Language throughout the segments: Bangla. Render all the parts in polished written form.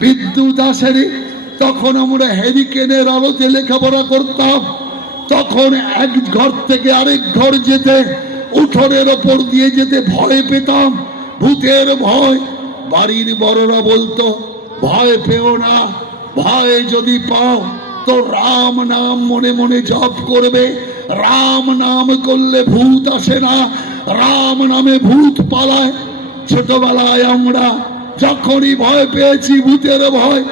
বিদ্যুৎ আসেনি, তখন আমরা হ্যারিকেনের আলোতে লেখাপড়া করতাম। তখন এক ঘর থেকে আরেক ঘর যেতে, উঠোনের ওপর দিয়ে যেতে ভয় পেতাম, ভূতের ভয়। বাড়ির বড়রা বলতো, ভয় পেও না, ভয় যদি পাও তো রাম নাম মনে মনে জপ করবে। রাম নাম করলে ভূত আসে না, রাম নামে ভূত পালায়। ছোটবেলায় আমরা যখনই ভয় পেয়েছি, ভূতের ভয়,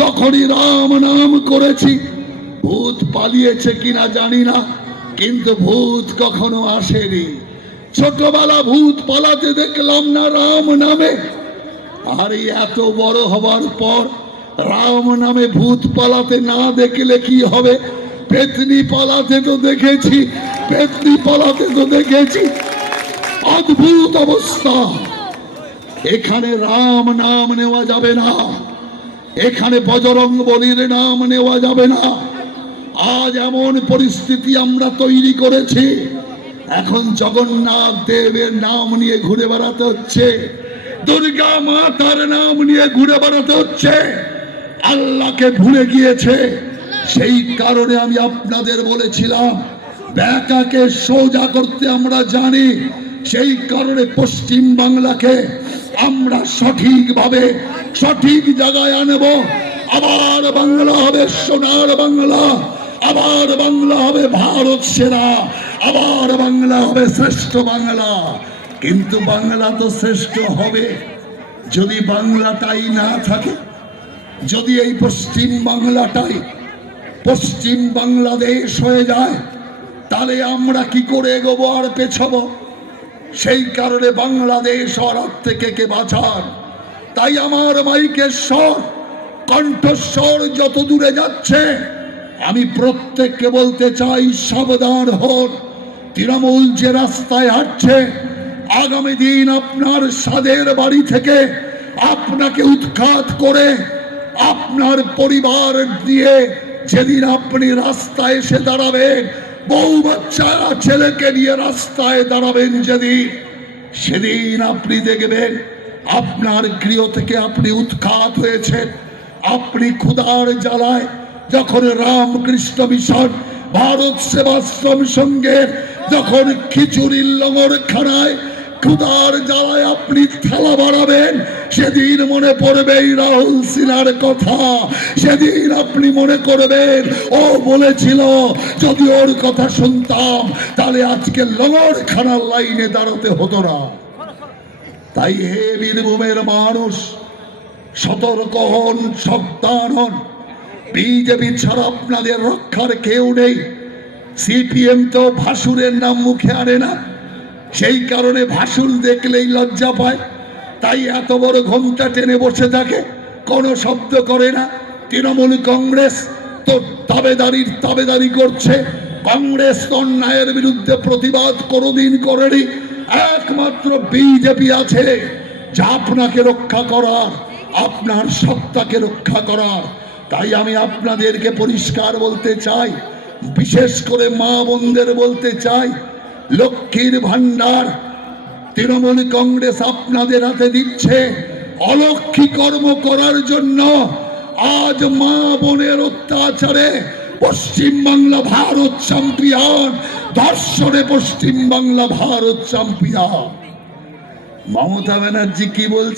তখনই রাম নাম করেছি। ভূত পালিয়েছে কিনা জানি না, কিন্তু ভূত কখনো আসেনি। ছোটবেলা ভূত পালাতে দেখলাম না রাম নামে। আর এত বড় হবার পর রাম নামে ভূত পালাতে না দেখলে কি হবে? পেতনি পালাতে তো দেখেছি, পেতনি পালাতে তো দেখেছি। অদ্ভুত অবস্থা। এখানে রাম নাম নেওয়া যাবে না, এখানে বজরং বলির নাম নেওয়া যাবে না। আজ এমন পরিস্থিতি আমরা তৈরি করেছি, এখন জগন্নাথ দেবের নাম নিয়ে ঘুরে বেড়াতে হচ্ছে, দুর্গা মাতার নাম নিয়ে ঘুরে বেড়াতে হচ্ছে। আল্লাহকে ভুলে গিয়েছে। সেই কারণে আমি আপনাদের বলেছিলাম, ব্যাটাকে সোজা করতে আমরা জানি। সেই কারণে পশ্চিম বাংলাকে আমরা সঠিকভাবে সঠিক জায়গায় আনব। আবার বাংলা হবে সোনার বাংলা, আবার বাংলা হবে ভারত সেরা, আবার বাংলা হবে শ্রেষ্ঠ বাংলা। কিন্তু বাংলা তো শ্রেষ্ঠ হবে যদি বাংলাটাই না থাকে, যদি এই পশ্চিম বাংলাটাই পশ্চিম বাংলাদেশ হয়ে যায়, তাহলে আমরা কি করে এগোবো আর পেছাবো? সেই কারণে বাংলাদেশ আর থেকে কে বাঁচান। তাই আমার মাইকের স্বর, কণ্ঠস্বর যত দূরে যাচ্ছে, আমি প্রত্যেককে বলতে চাই, সাবধান হন। তৃণমূল যে রাস্তায় হাঁটছে, আগামী দিন আপনার সাদের বাড়ি থেকে আপনাকে উৎখাত করে আপনার পরিবার দিয়ে যেদিন আপনি রাস্তায় এসে দাঁড়াবেন, বউ বাচ্চা ছেলেকে নিয়ে রাস্তায় দাঁড়াবেন যেদিন, সেদিন আপনি দেখবেন আপনার গৃহ থেকে আপনি উৎখাত হয়েছেন। আপনি ক্ষুধার জ্বালায় যখন রামকৃষ্ণ মিশন, ভারত সেবাশ্রম সঙ্গে যখন খিচুড়ির লঙ্গর খানায় ক্ষুধার জ্বালায় আপনি থালা বাড়াবেন, সেদিন মনে পড়বে এই রাহুল সিনহার কথা। সেদিন আপনি মনে করবেন, ও বলেছিল যদি ওর কথা শুনতাম তাহলে আজকে লঙ্গর খানার লাইনে দাঁড়াতে হতো না। তাই হে বীরভূমের মানুষ, সতর্ক হন, সাবধান হন। বিজেপি ছাড়া আপনাদের রক্ষার কেউ নেই। সিপিএম তো ভাসুরের নাম মুখে আনে না, সেই কারণে ভাসুর দেখলেই লজ্জা পায়, তাই এত বড় ঘোমটা টেনে বসে থাকে, কোনো শব্দ করে না। তৃণমূল কংগ্রেস তো তাবেদারি করছে। কংগ্রেস অন্যায়ের বিরুদ্ধে প্রতিবাদ কোনোদিন করেনি। একমাত্র বিজেপি আছে যা আপনাকে রক্ষা করার, আপনার সত্তাকে রক্ষা করার। তাই আমি আপনাদেরকে পরিষ্কার বলতে চাই, বিশেষ করে মা বোনদের বলতে চাই, লক্ষ্মীর ভান্ডার তৃণমূল কংগ্রেস আপনাদের হাতে দিচ্ছে অলক্ষী কর্ম করার জন্য। আজ মা বোনের অত্যাচারে পশ্চিম বাংলা ভারত চ্যাম্পিয়ন, ধর্ষণে পশ্চিম বাংলা ভারত চ্যাম্পিয়ন। মমতা ব্যানার্জি কি বলছে?